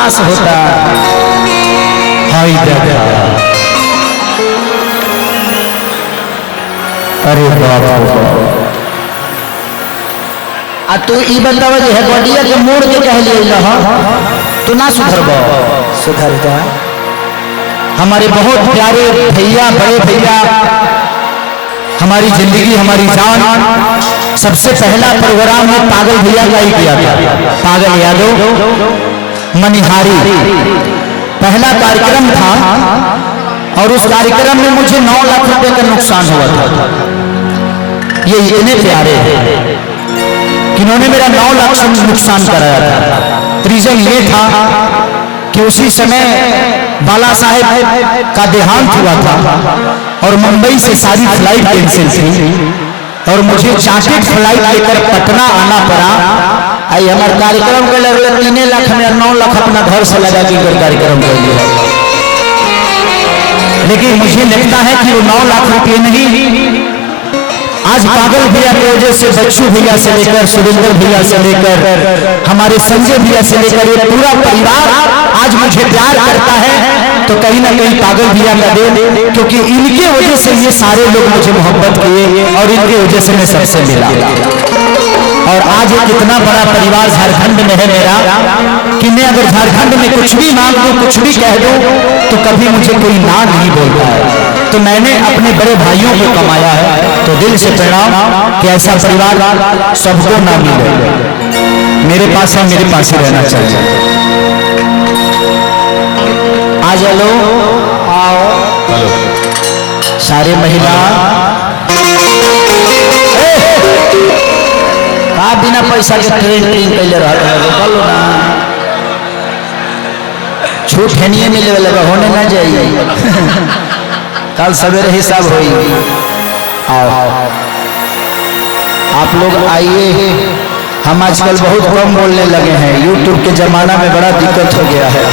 नाश होता। हाय दादा, अरे बाप आ तू ई बतावा जे है गडिया के मोड़ के कह लिया तू ना सुधर जा। हमारे बहुत प्यारे भैया, बड़े भैया, हमारी जिंदगी हमारी जान, सबसे पहला प्रोग्राम में पागल भैया का ही किया था। पागल यादव मनिहारी पहला कार्यक्रम था और उस कार्यक्रम में मुझे 9 लाख रुपए का नुकसान हुआ था। ये इतने प्यारे हैं कि इन्होंने मेरा 9 लाख से नुकसान कराया था। रीजन ये था कि उसी समय बाला साहेब का देहांत हुआ था और मुंबई से सारी फ्लाइट कैंसिल थी और मुझे चार्टेड फ्लाइट लेकर पटना आना पड़ा। आई हमारे कार्यक्रम के लगभग 3 लाख में 9 लाख अपना घर से लगा के कार्यक्रम कर लिया। लेकिन मुझे लगता है कि वो 9 लाख रुपये नहीं, आज पागल भैया की वजह से बच्चू भैया से लेकर सुरेंद्र भैया से लेकर हमारे संजय भैया से लेकर ये पूरा परिवार आज मुझे प्यार करता है। तो कहीं ना कहीं पागल भैया का दे, क्योंकि इनके वजह से ये सारे लोग मुझे मोहब्बत किए और इनके वजह से मैं सबसे मिला। और आज एक इतना बड़ा परिवार झारखंड में है मेरा कि मैं अगर झारखंड में कुछ भी मांग दूं, कुछ भी कह दूं, तो कभी मुझे कोई ना नहीं बोलता है। तो मैंने अपने बड़े भाइयों को कमाया है, तो दिल से प्रणाम कि ऐसा परिवार सबको ना मिले। मेरे पास है, मेरे पास ही रहना चाहिए। आ चलो, आओ सारे महिला आप बिना पैसा के ट्रेन कैले रहो ना, छूट हेनिए मिले वाला होने ना जाइए। कल सवेरे हिसाब होई। आओ आप लोग आइए। हम आजकल बहुत कम बोलने लगे हैं, यूट्यूब के जमाना में बड़ा दिक्कत हो गया है।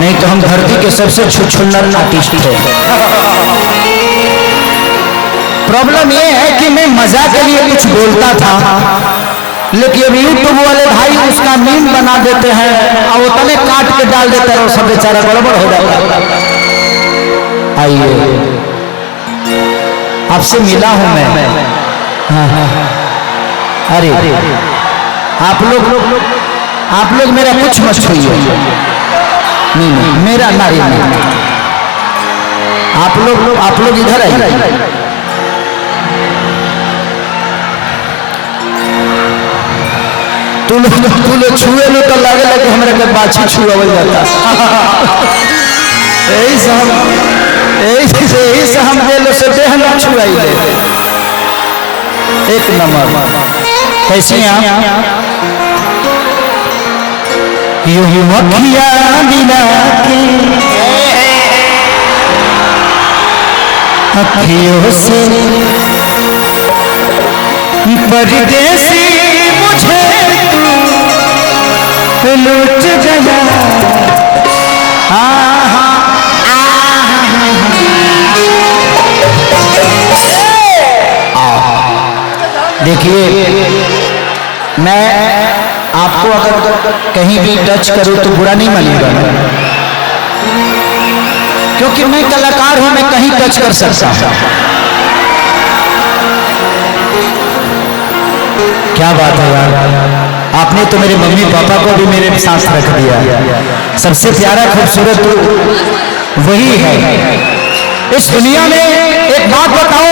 नहीं तो हम धरती के सबसे छुछुन्नर आर्टिस्ट थे। प्रॉब्लम ये है कि मैं मजा के लिए कुछ बोलता था, लेकिन अब यूट्यूब वाले भाई उसका मीम बना देते हैं और उतने काट के डाल देते हैं और सब बेचारा गड़बड़ हो जाता है। आइए, आपसे मिला हूं मैं। हाँ। अरे आप लोग मेरा कुछ मत छुइए। नहीं, मेरा नारी नहीं। आप लोग इधर आइए। तू लोग छुए लो तो लगे कि हमारे के बाछी छुआवल जाता। यही से हम दे लो से देह ना छुआई दे। एक नंबर। कैसी हैं आप? यूं मखिया मिला के अखियों से परदेसी मुझे तू लूट गया। देखिए, मैं आपको अगर कहीं भी टच करूं तो बुरा नहीं मानिएगा, क्योंकि मैं कलाकार हूं, मैं कहीं टच कर सकता हूं। क्या बात है यार, आपने तो मेरे मम्मी पापा को भी मेरे साथ रख दिया। सबसे प्यारा खूबसूरत वही है इस दुनिया में। एक बात बताओ,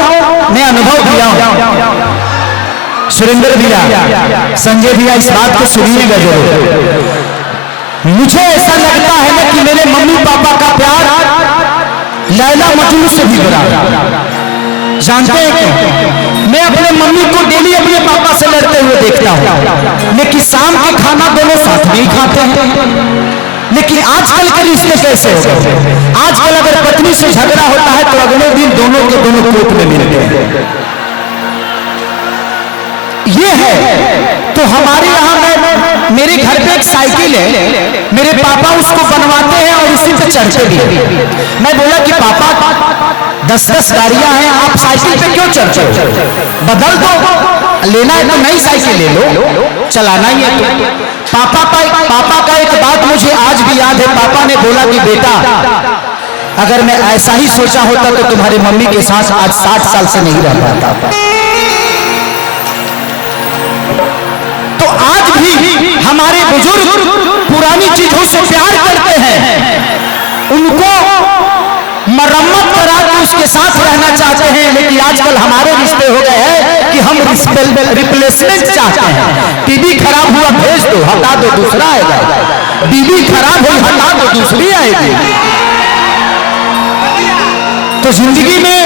मैं अनुभव किया हूं। सुरेंद्र भैया, संजय भैया, इस बात को सुनिएगा जरूर। मुझे ऐसा लगता है ना कि मेरे मम्मी पापा का प्यार लैला मजनू से भी बड़ा। जानते हैं क्यों? मैं अपने मम्मी को डेली अपने पापा से लड़ते हुए देखता हूँ, लेकिन शाम के खाना दोनों साथ में ही खाते हैं। लेकिन आजकल के रिश्ते कैसे हो गए? आजकल अगर पत्नी से झगड़ा होता है तो अगले दिन दोनों के दोनों कोर्ट में मिलते हैं। ये है। तो हमारे यहाँ मेरे घर पे एक साइकिल है, मेरे पापा उसको बनवाते हैं और उसी पे चढ़ते भी। मैं बोला कि पापा 10-10 गाड़ियां हैं, आप साइकिल पे क्यों चढ़ते हो? बदल दो, लेना है तो नई साइकिल ले लो, चलाना ही है। पापा का एक बात मुझे आज भी याद है। पापा ने बोला कि बेटा, अगर मैं ऐसा ही सोचा होता तो तुम्हारी मम्मी के साथ आज 60 साल से नहीं रह पाता। तो आज भी हमारे बुजुर्ग पुरानी चीजों से प्यार करते हैं, उनको मरम्मत करा के उसके साथ रहना चाहते हैं। लेकिन आजकल हमारे रिश्ते हो गए हैं कि हम रिप्लेसमेंट चाहते हैं। टीवी खराब हुआ, भेज दो, हटा दो, दूसरा आएगा। बीवी खराब हुई, हटा दो, दूसरी आएगी। तो जिंदगी में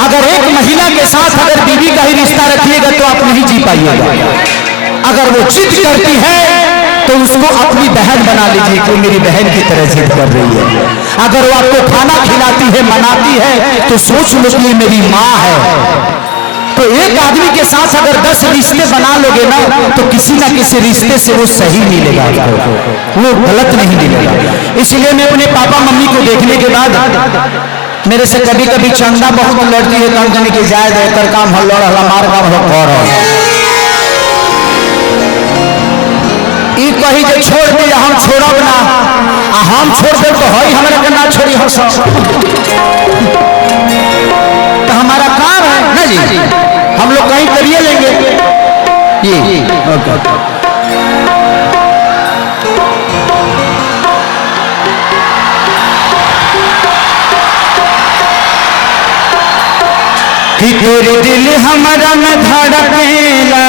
अगर एक महिला के साथ अगर बीवी का ही रिश्ता रखिएगा तो आप नहीं जी पाइएगा। अगर वो जिद करती है तो उसको अपनी बहन बना लीजिए कि मेरी बहन की तरह जिद कर रही है। अगर वो आपको खाना खिलाती है, मनाती है, तो सोच लो कि मेरी माँ है। तो एक आदमी के साथ अगर 10 रिश्ते बना लोगे ना, तो किसी ना किसी रिश्ते से वो सही मिलेगा, वो गलत नहीं मिलेगा। इसलिए मैं अपने पापा मम्मी को देखने के बाद मेरे से कभी कभी चंदा बहुत लड़ती है, काम करने की जायज है, काम हो लड़ मार काम हो कर कही जे छोड़ दे, हम छोड़ब ना, हम छोड़ दे तो हई हमारे के ना छोड़ी हम सब। तो हमारा काम है ना जी, हम लोग कहीं करिए लेंगे जी। कि तेरे दिल हमारा न धड़केला,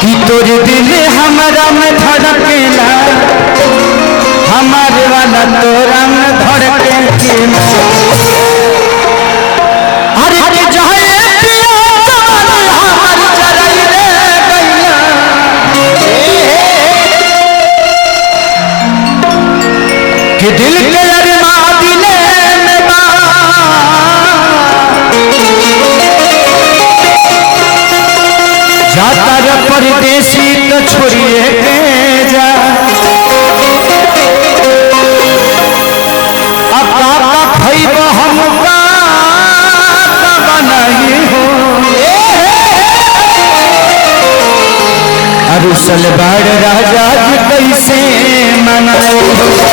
कि तोरे दिल हमारा में धड़केला, हमारे वाला तोरा में धड़केला। अरे जाए पिया हमारी चराई रे गैया, कि दिल के अरमा दिले में बा, जाता रे परदेसी तो छोड़िए के जा। अब काका खैब हमका बनाई हो, अरुसल बाड़ राजा जी कैसे मनाई हो।